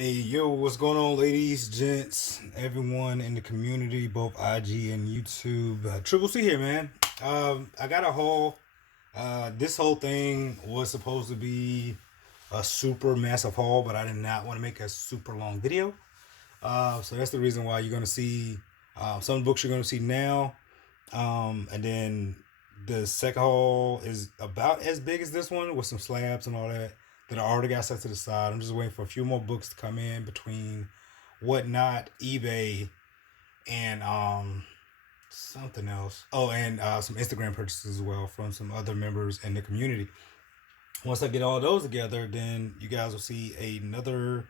Hey, yo, what's going on, ladies, gents, everyone in the community, both IG and YouTube? Triple C here, man. I got a haul. This whole thing was supposed to be a super massive haul, but I did not want to make a super long video. So that's the reason why you're going to see some books you're going to see now. And then the second haul is about as big as this one with some slabs and all that I already got set to the side. I'm just waiting for a few more books to come in between Whatnot, eBay, and something else. Oh, and some Instagram purchases as well from some other members in the community. Once I get all those together, then you guys will see another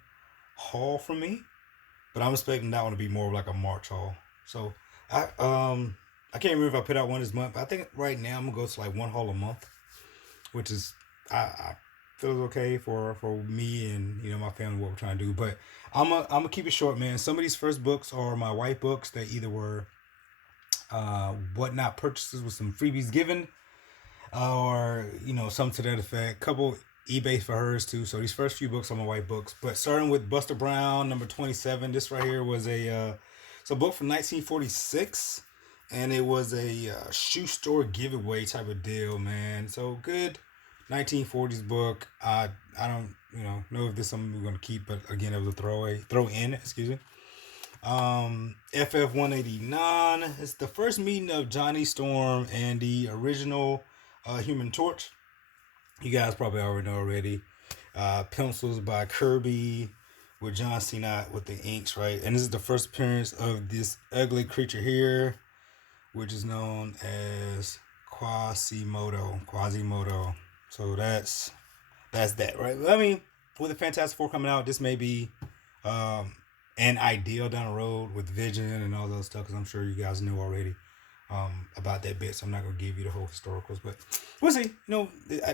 haul from me. But I'm expecting that one to be more of like a March haul. So I can't remember if I put out one this month, but I think right now I'm gonna go to like one haul a month, which is I feels okay for me and my family, what we're trying to do. But I'm gonna keep it short, man. Some of these first books are my wife books. They either were Whatnot purchases with some freebies given, or some to that effect. Couple eBay for hers too. So these first few books are my wife books. But starting with Buster Brown, number 27. This right here was a book from 1946, and it was a shoe store giveaway type of deal, man. So good 1940s book. I don't know if this is something we're gonna keep, but again, it was a throw in. Excuse me. FF 189. It's the first meeting of Johnny Storm and the original Human Torch. You guys probably already know already. Pencils by Kirby with John Cena with the inks, right? And this is the first appearance of this ugly creature here, which is known as Quasimodo. So that's that, right? I mean, with the Fantastic Four coming out, this may be an ideal down the road with Vision and all those stuff, because I'm sure you guys know already about that bit, so I'm not going to give you the whole historicals, but we'll see.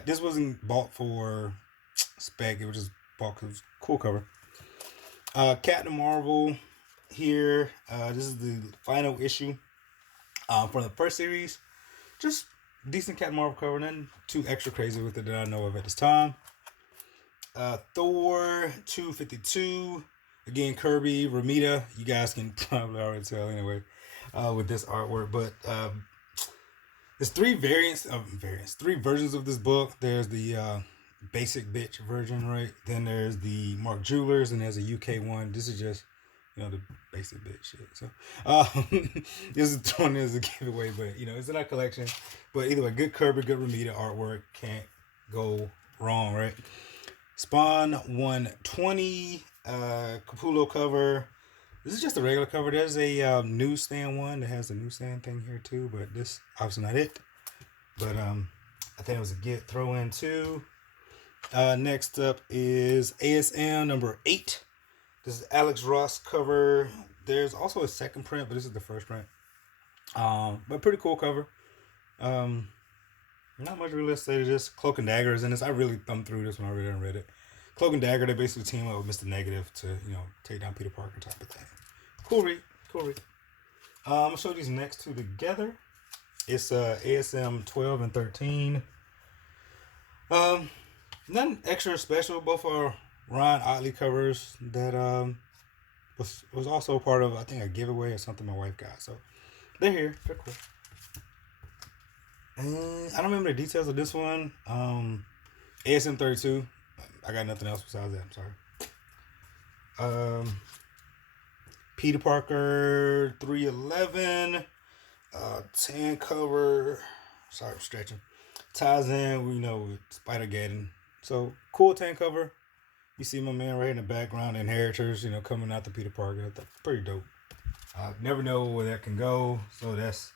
This wasn't bought for spec, it was just bought because it was a cool cover. Captain Marvel here. This is the final issue from the first series. Just decent Captain Marvel cover, nothing too extra crazy with it that I know of at this time. Thor 252. Again, Kirby, Ramita. You guys can probably already tell anyway with this artwork. But there's three versions of this book. There's the basic bitch version, right? Then there's the Mark Jewelers, and there's a UK one. This is just the basic bitch shit. So this is one is a giveaway, but it's in our collection. But either way, good Kirby, good Ramita artwork, can't go wrong, right? Spawn 120 Capullo cover. This is just a regular cover. There's a newsstand one that has a newsstand thing here too, but this obviously not it. But I think it was a get throw in too. Next up is ASM number 8. This is Alex Ross cover. There's also a second print, but this is the first print. But pretty cool cover. Not much really to say to this. Cloak and Dagger is in this. I really thumbed through this when I really didn't read it. Cloak and Dagger, they basically team up with Mr. Negative to, take down Peter Parker type of thing. Cool read. I'm going to show these next two together. It's ASM 12 and 13. Nothing extra special. Both are Ron Otley covers that was also part of, I think, a giveaway or something my wife got. So they're here. They're cool. And I don't remember the details of this one. ASM 32. I got nothing else besides that. I'm sorry. Peter Parker 311. Tan cover. Sorry, I'm stretching. Ties in, with Spider-Geddon. So cool tan cover. You see my man right in the background, Inheritors, coming out to Peter Parker. That's pretty dope. Never know where that can go. So that's,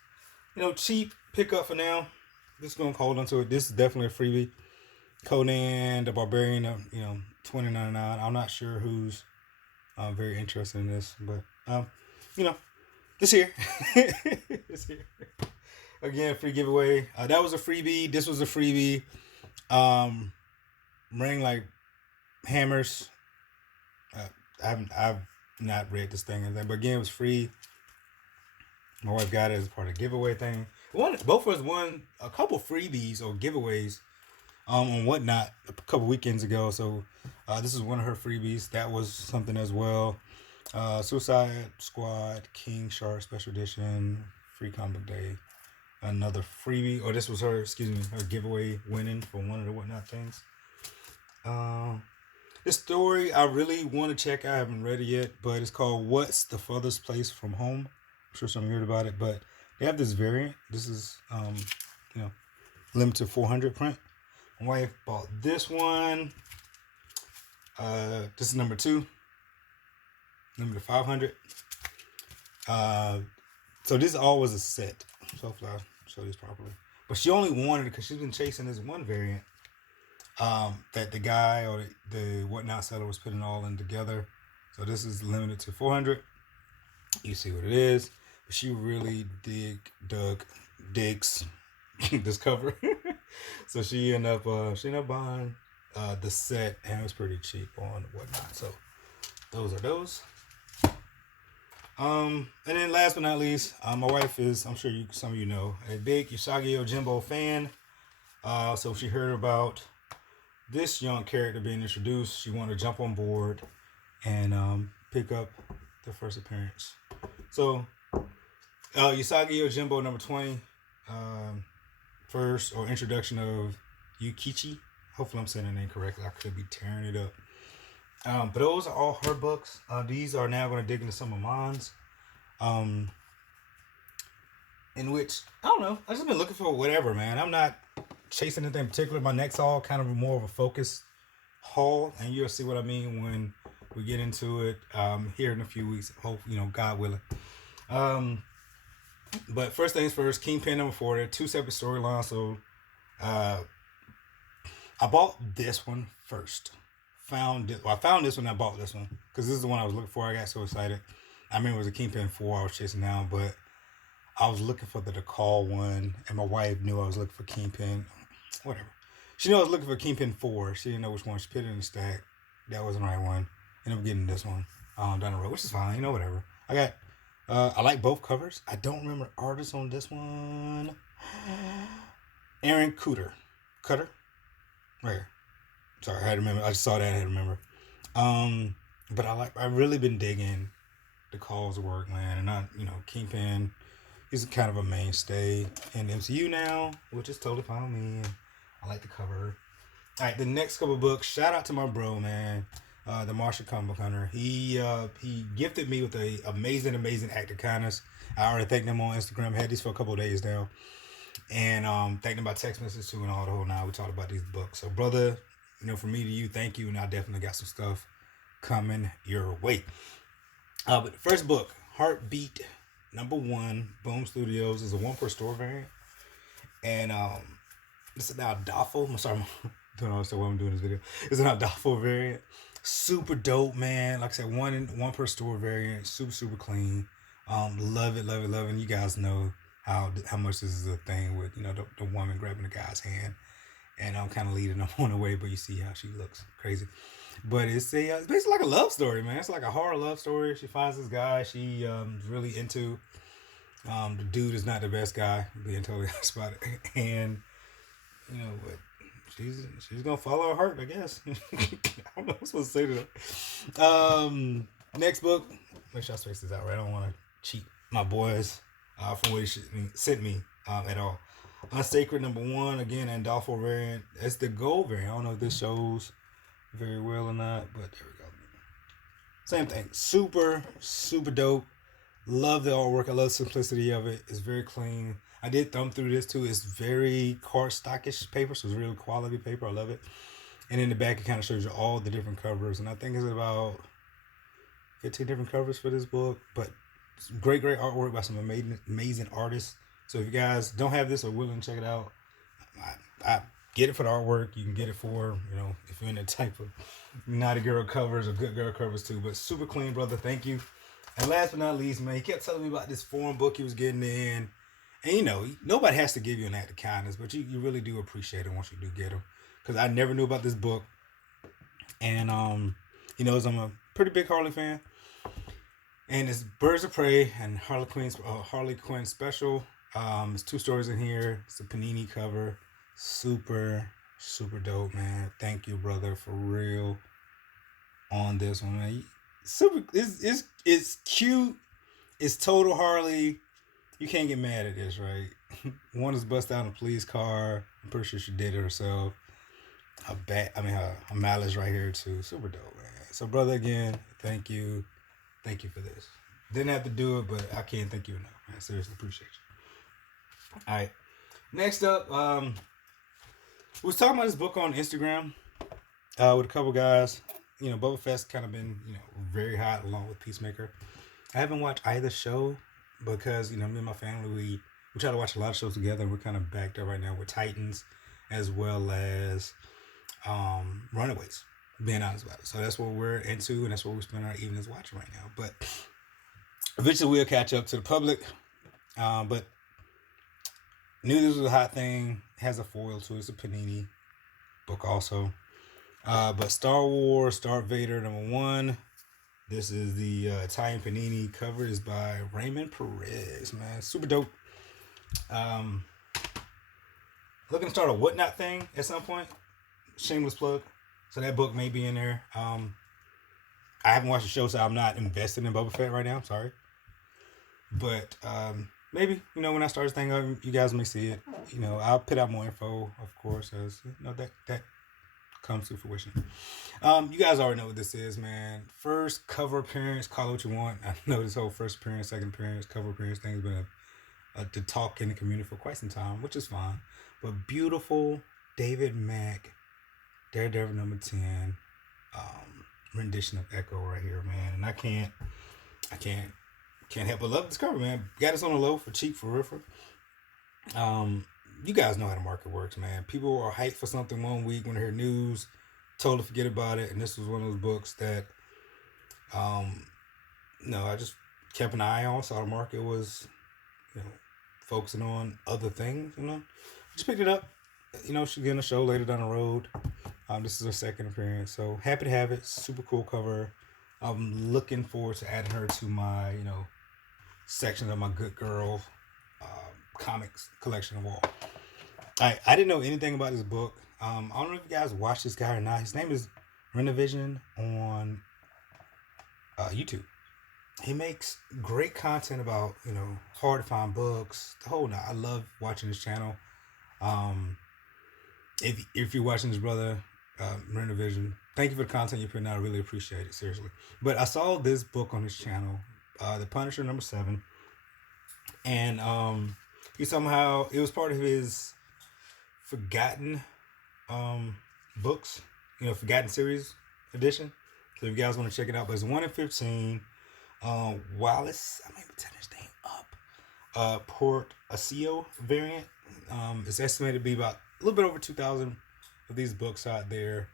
cheap pickup for now. Just gonna hold on to it. This is definitely a freebie. Conan the Barbarian, $20.99. I'm not sure who's very interested in this, but it's here. It's here. Again, free giveaway. That was a freebie. This was a freebie. Ring like hammers. I've not read this thing, but again, it was free. My wife got it as part of the giveaway thing. Both of us won a couple freebies or giveaways on Whatnot a couple weekends ago. So this is one of her freebies. That was something as well. Suicide Squad King Shark Special Edition, Free Comic Day. Another freebie, or this was her, her giveaway winning for one of the Whatnot things. This story I really want to check. I haven't read it yet, but it's called What's the Furthest Place from Home. I'm sure some of you heard about it, but they have this variant. This is, limited 400 print. My wife bought this one. This is number 2. Number 500. So this all was a set. So hopefully I'll show this properly. But she only wanted it because she's been chasing this one variant that the guy or the Whatnot seller was putting all in together. So this is limited to 400. You see what it is. But she really digs this cover. So she ended up buying the set, and it was pretty cheap on Whatnot. So those are those. And then last but not least, my wife is, I'm sure some of you know, a big Usagi Yojimbo fan. So she heard about this young character being introduced. She wanted to jump on board and pick up the first appearance. So Usagi Yojimbo number 20, first or introduction of Yukichi. Hopefully I'm saying the name correctly. I could be tearing it up. But those are all her books. These are now going to dig into some of mine's. In which, I don't know, I've just been looking for whatever, man. I'm not chasing anything in particular. My next haul kind of more of a focused haul, and you'll see what I mean when we get into it here in a few weeks. Hope, God willing. But first things first, Kingpin number 4. There are 2 separate storylines. So I bought this one first. I found this one. I bought this one because this is the one I was looking for. I got so excited. I remember it was a Kingpin 4 I was chasing down, but I was looking for the Call one, and my wife knew I was looking for Kingpin. Whatever. She knew I was looking for Kingpin 4. She didn't know which one. She put it in the stack. That wasn't the right one. Ended up getting this one down the road, which is fine. Whatever. I like both covers. I don't remember the artist on this one. Aaron Cutter. Right here. Sorry, I had to remember. I just saw that. I had to remember. But I've really been digging the Call's work, man. And Kingpin is kind of a mainstay in the MCU now, which is totally fine with me. And I like the cover. All right, the next couple books. Shout out to my bro, man. The Martian ComicHunter. He gifted me with a amazing act of kindness. I already thanked him on Instagram. I had these for a couple of days now. And thanked him by text message too and all the whole night. We talked about these books. So, brother, from me to you, thank you. And I definitely got some stuff coming your way. But the first book, Heartbeat number 1, Boom Studios, is a 1 per store variant. And it's an Aldafo. I'm sorry, I don't know why I'm doing this video. It's an Aldafo variant. Super dope, man. Like I said, one per store variant. Super clean. Love it. And you guys know how much this is a thing with, the woman grabbing the guy's hand. And I'm kind of leading them on the way, but you see how she looks crazy. But it's basically like a love story, man. It's like a horror love story. She finds this guy she is really into. The dude is not the best guy, being totally honest about it. And, but she's going to follow her heart, I guess. I don't know what I'm supposed to say to that. Next book. Make sure I space this out right. I don't want to cheat my boys from what he sent me at all. Unsacred number 1, again, Andolfo variant. It's the gold variant. I don't know if this shows very well or not, but there we go. Same thing. Super dope. Love the artwork. I love the simplicity of it. It's very clean. I did thumb through this too. It's very cardstockish paper, so it's real quality paper. I love it. And in the back, it kind of shows you all the different covers. And I think it's about 15 different covers for this book. But great artwork by some amazing artists. So if you guys don't have this or willing to check it out, I get it for the artwork. You can get it for, if you're in the type of naughty girl covers or good girl covers too. But super clean, brother. Thank you. And last but not least, man, he kept telling me about this foreign book he was getting in. And, nobody has to give you an act of kindness, but you really do appreciate it once you do get them. Because I never knew about this book. And, as I'm a pretty big Harley fan. And it's Birds of Prey and Harlequin special. There's 2 stories in here. It's a Panini cover. Super Super dope, man. Thank you, brother, for real on this one, man. Super, it's cute. It's total Harley. You can't get mad at this, right? One is bust out in a police car. I'm pretty sure she did it herself. Her mileage right here too. Super dope, man. So, brother, again, thank you for this. Didn't have to do it, but I can't thank you enough, man. Seriously, appreciate you. All right, next up, we was talking about this book on Instagram with a couple guys. You know, Boba Fett's kind of been very hot along with Peacemaker. I haven't watched either show because me and my family we try to watch a lot of shows together. We're kind of backed up right now with Titans as well as Runaways, being honest about it. So that's what we're into, and that's what we spend our evenings watching right now. But eventually we'll catch up to the public. But knew this was a hot thing. It has a foil to it. It's a Panini book also. But Star Wars, Darth Vader #1. This is the Italian Panini. Cover is by Raymond Perez, man. Super dope. Looking to start a Whatnot thing at some point. Shameless plug. So that book may be in there. I haven't watched the show, so I'm not invested in Boba Fett right now. Sorry. But maybe, when I start this thing up, you guys may see it. I'll put out more info, of course, as that comes to fruition. You guys already know what this is, man. First cover appearance, call it what you want. I know this whole first appearance, second appearance, cover appearance thing has been to talk in the community for quite some time, which is fine. But beautiful David Mack, Daredevil #10, rendition of Echo right here, man. And I can't help but love this cover, man. Got this on the low for cheap, for real. You guys know how the market works, man. People are hyped for something one week when they hear news, totally forget about it. And this was one of those books that, I just kept an eye on. Saw the market was, focusing on other things, Just picked it up. She's getting a show later down the road. This is her second appearance. So happy to have it. Super cool cover. I'm looking forward to adding her to my, section of my good girl comics collection of all. I didn't know anything about this book. I don't know if you guys watch this guy or not. His name is RennaVision on YouTube. He makes great content about, hard to find books. The whole night. I love watching his channel. If you're watching this, brother, RennaVision, thank you for the content you're putting out. I really appreciate it, seriously. But I saw this book on his channel, The Punisher #7. And it was part of his Forgotten books, Forgotten series edition. So if you guys want to check it out, but it's 1 in 15. Wallace, I might be telling this thing up. Port Asio variant. It's estimated to be about a little bit over 2,000 of these books out there.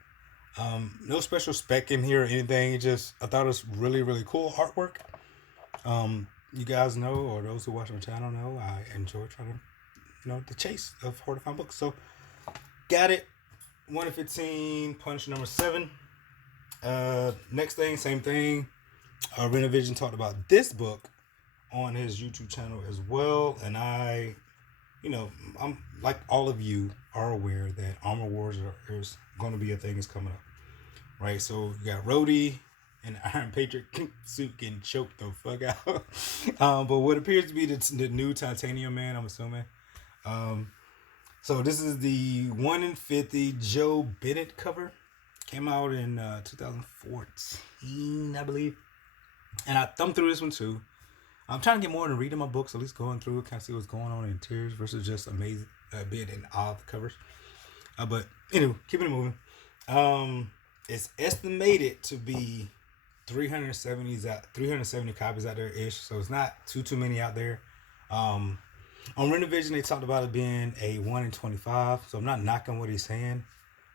No special spec in here or anything. I thought it was really, really cool artwork. You guys know, or those who watch my channel know, I enjoy trying to, the chase of hard to find books. So, got it. 1 in 15, Punch #7. Next thing, same thing. RennaVision talked about this book on his YouTube channel as well. And I'm like all of you are aware that Armor Wars is going to be a thing that's coming up. Right? So, you got Rhodey and Iron Patriot suit getting choked the fuck out. But what appears to be the new Titanium Man, I'm assuming. So this is the 1 in 50 Joe Bennett cover. Came out in 2014, I believe. And I thumbed through this one too. I'm trying to get more into reading my books, at least going through it, kind of see what's going on in interiors versus just amazing, being in awe of the covers. But anyway, keeping it moving. It's estimated to be 370 copies out there ish, so it's not too many out there. On RennaVision, they talked about it being a 1 in 25, so I'm not knocking what he's saying,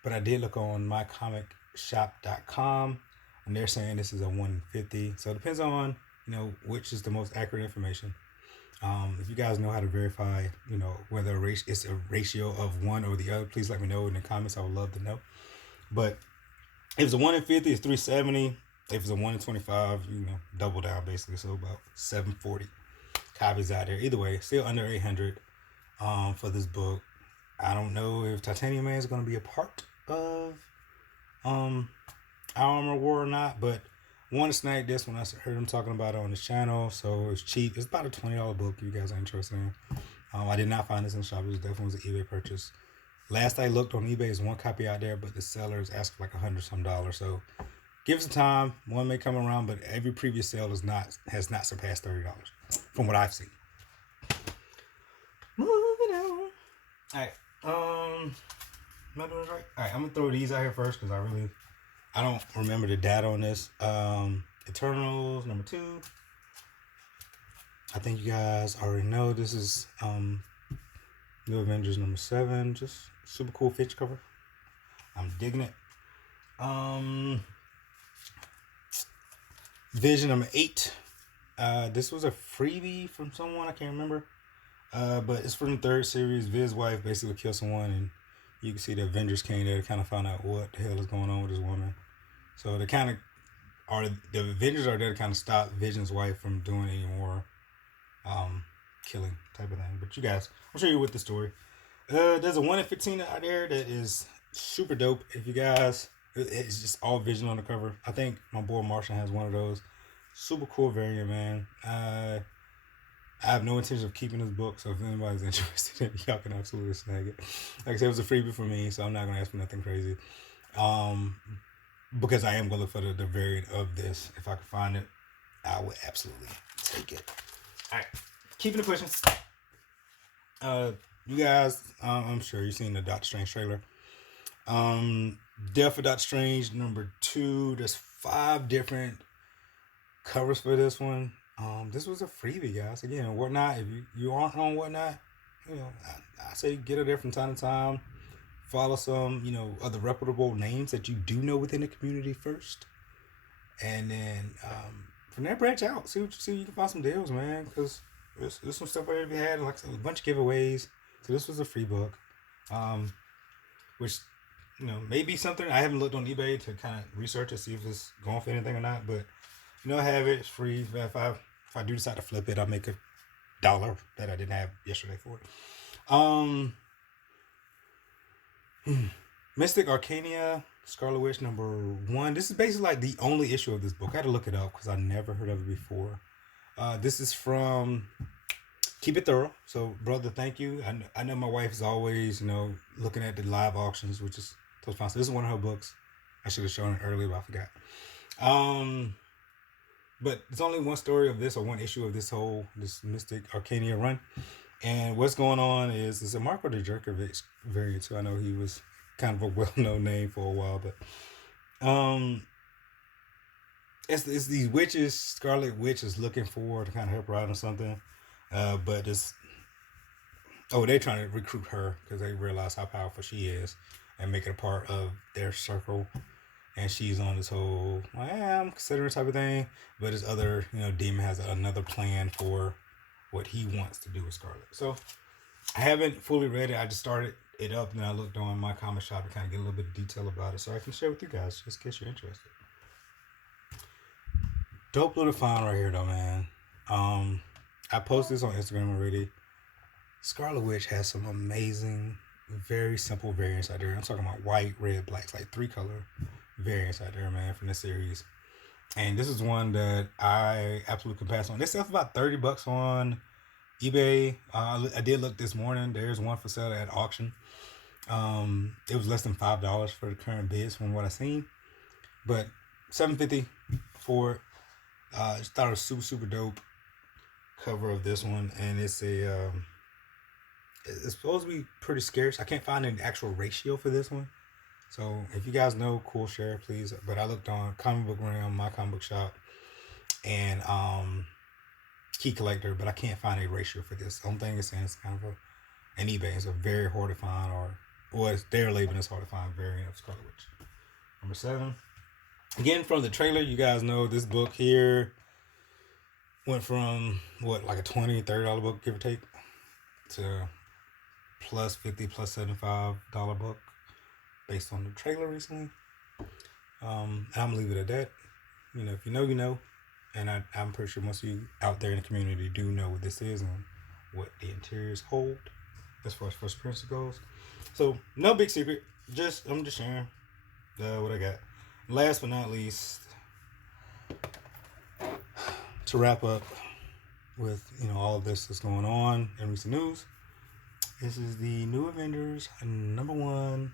but I did look on mycomicshop.com, and they're saying this is a 1 in 50. So it depends on which is the most accurate information. If you guys know how to verify, whether it's a ratio of one or the other, please let me know in the comments. I would love to know. But if it's a 1 in 50, it's 370. If it's a 1 in 25, double down basically. So about 740 copies out there. Either way, still under 800 for this book. I don't know if Titanium Man is going to be a part of Our Armor War or not, but wanted to snag this when I heard him talking about it on his channel. So it's cheap. It's about a $20 book if you guys are interested in. I did not find this in the shop. It definitely was an eBay purchase. Last I looked on eBay, there's one copy out there, but the seller is asking like $100 some. So give it some time. One may come around, but every previous sale has not surpassed $30 from what I've seen. Moving on. All right. Am I doing this right? All right. I'm gonna throw these out here first because I don't remember the data on this. Eternals number 2. I think you guys already know this is New Avengers number 7. Just super cool Fitch cover. I'm digging it. Vision number 8. This was a freebie from someone, I can't remember. But it's from the 3rd series. Viz's wife basically killed someone, and you can see the Avengers came there to kind of find out what the hell is going on with this woman. So the Avengers are there to kind of stop Vision's wife from doing any more killing type of thing. But you guys, I'll show you with the story. There's a 1 in 15 out there that is super dope. If you guys, it's just all Vision on the cover. I think my boy Martian has one of those. Super cool variant, man. I have no intention of keeping this book, so if anybody's interested in it, y'all can absolutely snag it. Like I said, it was a freebie for me, so I'm not gonna ask for nothing crazy. Because I am gonna look for the variant of this. If I can find it, I would absolutely take it. All right, keeping it pushing. You guys, I'm sure you've seen the Doctor Strange trailer. Death of Doctor Strange number 2. There's 5 different covers for this one. This was a freebie, guys. Again, Whatnot. If you aren't on Whatnot, I say get it there from time to time. Follow some, other reputable names that you do know within the community first, and then from there branch out. See you can find some deals, man. Because there's some stuff already had, like a bunch of giveaways. So this was a free book, which may be something. I haven't looked on eBay to kind of research to see if it's going for anything or not, but I have it. It's free. If I do decide to flip it, I'll make $1 that I didn't have yesterday for it. Mystic Arcania, Scarlet Witch number 1. This is basically like the only issue of this book. I had to look it up because I never heard of it before. This is from It Thoro. So, brother, thank you. I know my wife is always, looking at the live auctions, which is totally fine. So this is one of her books. I should have shown it earlier, but I forgot. But it's only one story of this, or one issue of this Mystic Arcania run. And what's going on is it's a Marco the Jerkovic variant, so I know he was kind of a well-known name for a while, but it's these witches. Scarlet Witch is looking for to kind of help her out on something, but they're trying to recruit her because they realize how powerful she is and make it a part of their circle. And she's on this whole, I'm considering type of thing, but this other, demon has another plan for what he wants to do with Scarlet. So I haven't fully read it. I just started it up, and I looked on my comic shop to kind of get a little bit of detail about it, so I can share with you guys, just in case you're interested. Dope little find right here, though, man. I posted this on Instagram already. Scarlet Witch has some amazing, very simple variants out there. I'm talking about white, red, black, like 3 color variants out there, man, from this series. And this is one that I absolutely can pass on. They sell for about $30 on eBay. I did look this morning. There's one for sale at auction. It was less than $5 for the current bids from what I seen, but $7.50 for it. Just thought it was super dope cover of this one, and it's supposed to be pretty scarce. I can't find an actual ratio for this one. So if you guys know, cool, share, please. But I looked on Comic Book Realm, my comic book shop, and Key Collector, but I can't find a ratio for this. The only thing it's saying is kind of an eBay. It's a very hard to find, they're labeling it's hard to find variant of Scarlet Witch. Number 7. Again, from the trailer, you guys know this book here went from like a $20, $30 book, give or take, to plus $50, plus $75 book, based on the trailer recently. And I'm gonna leave it at that. If you know, you know. And I'm pretty sure most of you out there in the community do know what this is and what the interiors hold. as far as first appearance goes. So no big secret. I'm just sharing what I got. Last but not least, to wrap up with all of this that's going on in recent news, this is the new Avengers #1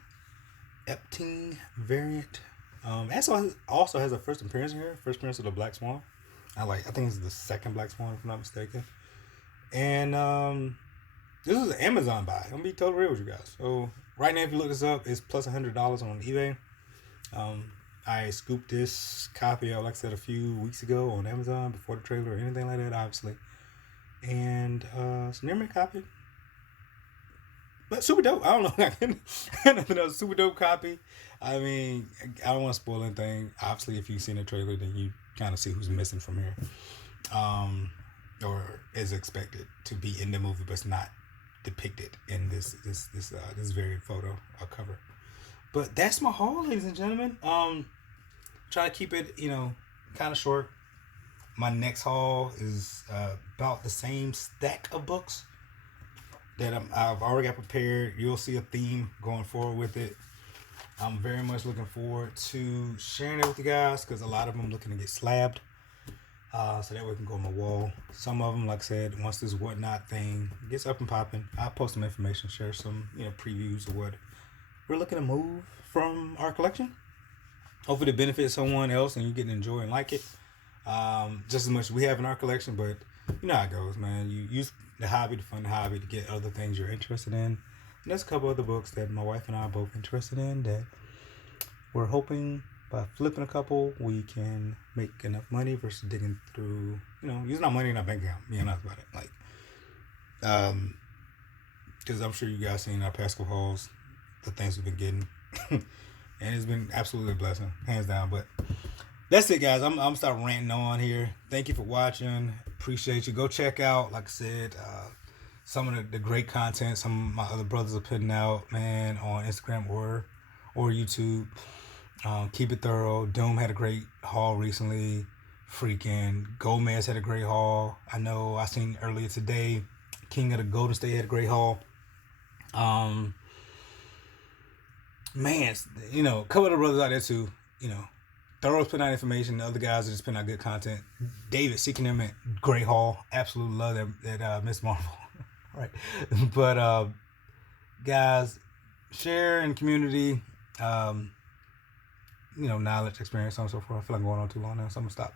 Epting variant. Also has a first appearance here. First appearance of the Black Swan. I think it's the second Black Swan, if I'm not mistaken. And this is an Amazon buy. I'm gonna be totally real with you guys. So right now, if you look this up, it's plus $100 on eBay. I scooped this copy out, like I said, a few weeks ago on Amazon before the trailer or anything like that, obviously. And it's a near mint copy. But super dope. I don't know. Nothing else. Super dope copy. I mean, I don't want to spoil anything. Obviously, if you've seen the trailer, then you kind of see who's missing from here. Or is expected to be in the movie, but it's not depicted in this variant photo or cover. But that's my haul, ladies and gentlemen. Try to keep it, kind of short. My next haul is about the same stack of books that I've already got prepared. You'll see a theme going forward with it. I'm very much looking forward to sharing it with you guys because a lot of them looking to get slabbed. So that way we can go on my wall. Some of them, like I said, once this whatnot thing gets up and popping, I'll post some information, share some previews of what we're looking to move from our collection. Hopefully to benefit someone else and you get to enjoy and like it. Just as much as we have in our collection, but you know how it goes, man. You use the hobby to fund the hobby to get other things you're interested in. And there's a couple other books that my wife and I are both interested in that we're hoping by flipping a couple we can make enough money versus digging through, using our money in our bank account. Being honest about it, because I'm sure you guys seen our past couple hauls, the things we've been getting, and it's been absolutely a blessing, hands down. But that's it, guys. I'm start ranting on here. Thank you for watching. Appreciate you. Go check out, like I said, some of the great content some of my other brothers are putting out, man, on Instagram or YouTube. Keep It Thoro. Doom had a great haul recently. Freaking Gomez had a great haul. I know I seen earlier today King of the Golden State had a great haul. Man, a couple of the brothers out there too, Thoro's putting out information. The other guys are just putting out good content. David Seeking Him at great haul. Absolutely love that Miss Marvel. Right. But guys, share in community, knowledge, experience, so on and so forth. I feel like I'm going on too long now, so I'm gonna stop.